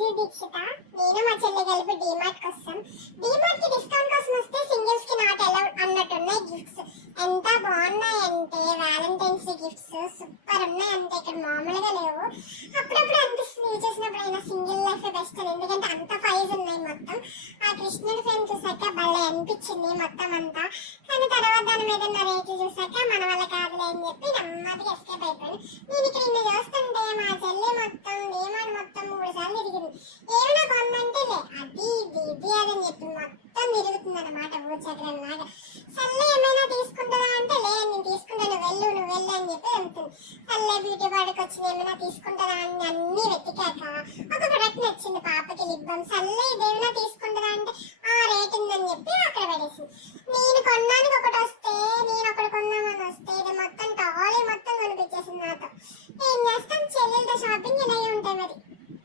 This is Dikshita. నేను మా చెల్లి కలిపి డీమార్ట్ కి వస్తాం. డీమార్ట్ కి డిస్కౌంట్ కోసం వస్తే సింగిల్స్ కి నాట్ అలౌడ్ అన్నట్టున్నాయి గిఫ్ట్స్. ఎంత బాగున్నాయంటే వ్యాలంటైన్స్ డే గిఫ్ట్స్ సూపర్ ఉన్నాయి. అంటే ఇక్కడ మామూలుగా లేవు. అప్పుడప్పుడు అనిపిస్తుంది యూజ్ చేసినప్పుడు అయినా సింగిల్ లైఫ్ బెస్ట్ అని. ఎందుకంటే అంత ఫైజ్ ఉన్నాయి మొత్తం. ఆ కృష్ణుడి ఫ్రేమ్ చూసాక భలే అనిపించింది మొత్తం అంతా. కానీ తర్వాత దాని మీద రేట్లు చూసాక మన వల్ల కాదులే అని చెప్పి నెమ్మదిగా ఎస్కేప్ అయిపోయాను. నేను ఇక్కడ ఇన్ని చూస్తుంటే మా చెల్లి మొత్తం డీమార్ట్ మొత్తం 3 సార్లు తిరిగింది. ఏమైనా కొందంటే లే అది ఇది ఇది అదని చెప్పి మొత్తం తిరుగుతుంది అనమాట ఊచక్రం లాగా. సర్లే ఏమైనా తీసుకుంటుందా అంటే లే నేను తీసుకుంటాను నువ్వు వెళ్ళు అని చెప్పి వెళ్తుంది. సర్లే బ్యూటీ పార్లర్కి వచ్చింది ఏమైనా తీసుకుంటుందా అని అన్ని వెతికాక ఒక ప్రొడక్ట్ నచ్చింది పాపకి లిప్ బామ్. సర్లే ఇదేమైనా తీసుకుంటుందా అంటే ఆ రేట్ ఉందని చెప్పి అక్కడ పడేసింది. నేను కొన్నానికి ఒకటో